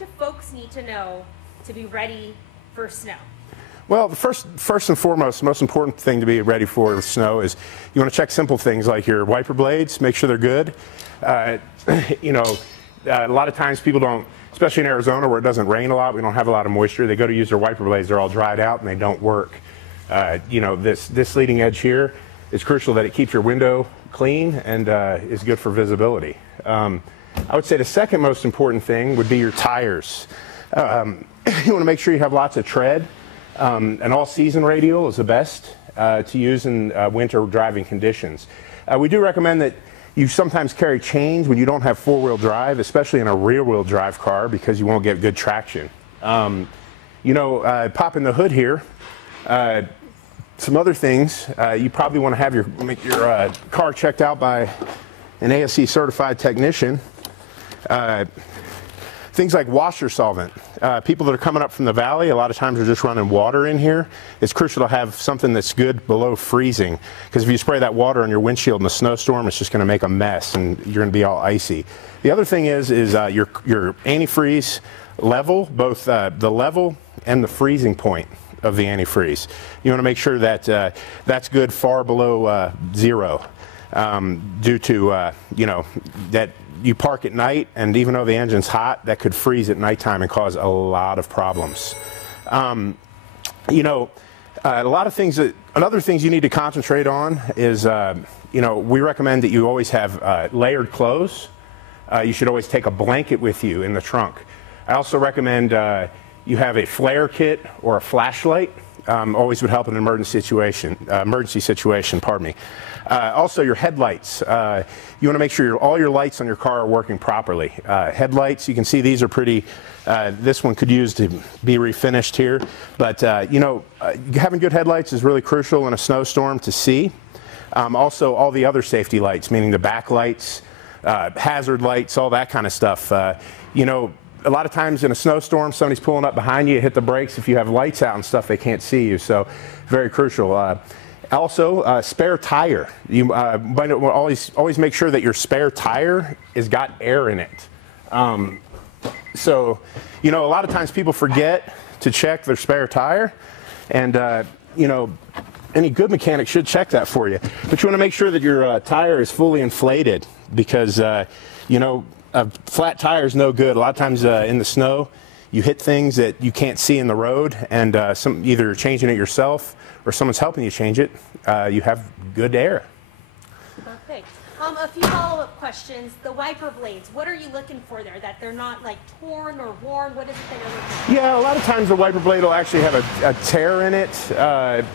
do folks need to know to be ready for snow? Well, the first and foremost, most important thing to be ready for with snow is you want to check simple things like your wiper blades, make sure they're good. You know, a lot of times people don't, especially in Arizona where it doesn't rain a lot, we don't have a lot of moisture, they go to use their wiper blades, they're all dried out and they don't work. You know, this leading edge here is crucial that it keeps your window clean and is good for visibility. I would say the second most important thing would be your tires. You want to make sure you have lots of tread. An all-season radial is the best to use in winter driving conditions. We do recommend that you sometimes carry chains when you don't have four-wheel drive, especially in a rear-wheel drive car, because you won't get good traction. You know, pop in the hood here. Some other things, you probably want to have your car checked out by an ASE certified technician. Things like washer solvent. People that are coming up from the valley, a lot of times are just running water in here. It's crucial to have something that's good below freezing, because if you spray that water on your windshield in a snowstorm, it's just going to make a mess and you're going to be all icy. The other thing is your antifreeze level, both the level and the freezing point of the antifreeze. You want to make sure that that's good far below zero, due to you know, that you park at night, and even though the engine's hot, that could freeze at nighttime and cause a lot of problems. You know, a lot of things another things you need to concentrate on is, you know, we recommend that you always have layered clothes. You should always take a blanket with you in the trunk. I also recommend you have a flare kit or a flashlight. Always would help in an emergency situation. Pardon me. Also, your headlights. You want to make sure all your lights on your car are working properly. Headlights, you can see these are pretty. This one could use to be refinished here, but you know, having good headlights is really crucial in a snowstorm to see. Also, all the other safety lights, meaning the back lights, hazard lights, all that kind of stuff. You know, a lot of times in a snowstorm, somebody's pulling up behind you, hit the brakes. If you have lights out and stuff, they can't see you, so very crucial. Also, spare tire. You always make sure that your spare tire has got air in it. So, you know, a lot of times people forget to check their spare tire, and you know, any good mechanic should check that for you. But you want to make sure that your tire is fully inflated, because you know, a flat tire is no good. A lot of times in the snow, you hit things that you can't see in the road, and either changing it yourself or someone's helping you change it, you have good air. Perfect. A few follow-up questions. The wiper blades, what are you looking for there? That they're not like torn or worn? What is it that you're looking for? Yeah, a lot of times the wiper blade will actually have a tear in it,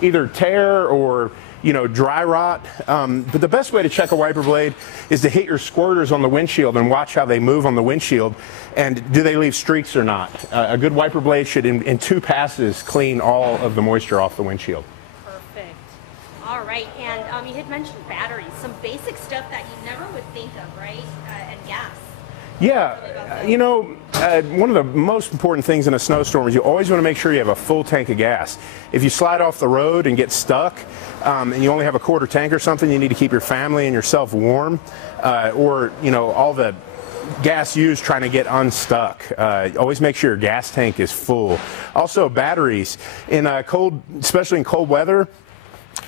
either tear or, you know, dry rot. But the best way to check a wiper blade is to hit your squirters on the windshield and watch how they move on the windshield, and do they leave streaks or not. A good wiper blade should, in 2 passes, clean all of the moisture off the windshield. Perfect. All right, and you had mentioned batteries, some basic stuff that you never would think of, right? And gas. Yeah, you know, one of the most important things in a snowstorm is you always want to make sure you have a full tank of gas. If you slide off the road and get stuck, and you only have a quarter tank or something, you need to keep your family and yourself warm, or, you know, all the gas used trying to get unstuck. Always make sure your gas tank is full. Also, batteries. In cold, especially in cold weather,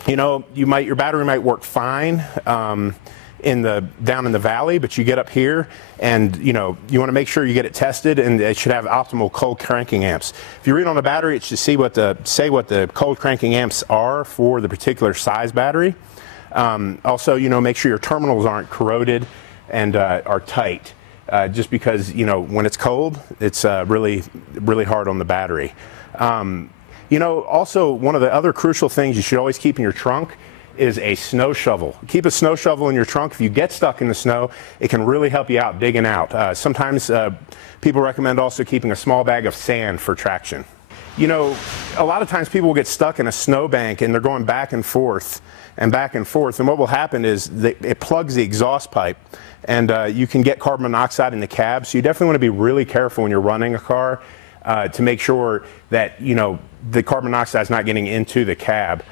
you know, your battery might work fine down in the valley, but you get up here and, you know, you want to make sure you get it tested, and it should have optimal cold cranking amps. If you read on the battery, it should say what the cold cranking amps are for the particular size battery. Also, you know, make sure your terminals aren't corroded and are tight, just because, you know, when it's cold, it's really hard on the battery. You know, also, one of the other crucial things you should always keep in your trunk is a snow shovel. Keep a snow shovel in your trunk. If you get stuck in the snow, it can really help you out digging out. Sometimes people recommend also keeping a small bag of sand for traction. You know, a lot of times people will get stuck in a snowbank and they're going back and forth and back and forth, and what will happen is it plugs the exhaust pipe, and you can get carbon monoxide in the cab. So you definitely want to be really careful when you're running a car to make sure that, you know, the carbon monoxide is not getting into the cab.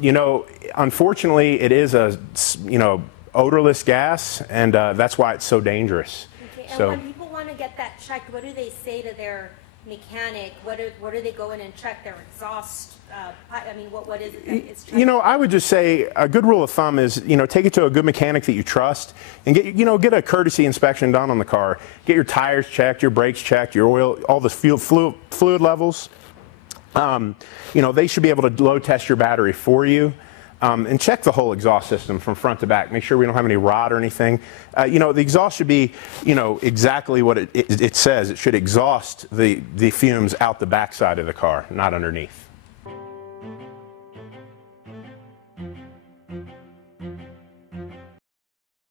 You know, unfortunately, it is a, you know, odorless gas, and that's why it's so dangerous. Okay. And so, when people want want to get that checked, what do they say to their mechanic? What do they go in and check? Their exhaust? I mean, what is it that it's checked? You know, I would just say a good rule of thumb is, you know, take it to a good mechanic that you trust and get a courtesy inspection done on the car. Get your tires checked, your brakes checked, your oil, all the fluid levels. You know, they should be able to load test your battery for you. And check the whole exhaust system from front to back. Make sure we don't have any rot or anything. You know, the exhaust should be, you know, exactly what it says. It should exhaust the fumes out the backside of the car, not underneath.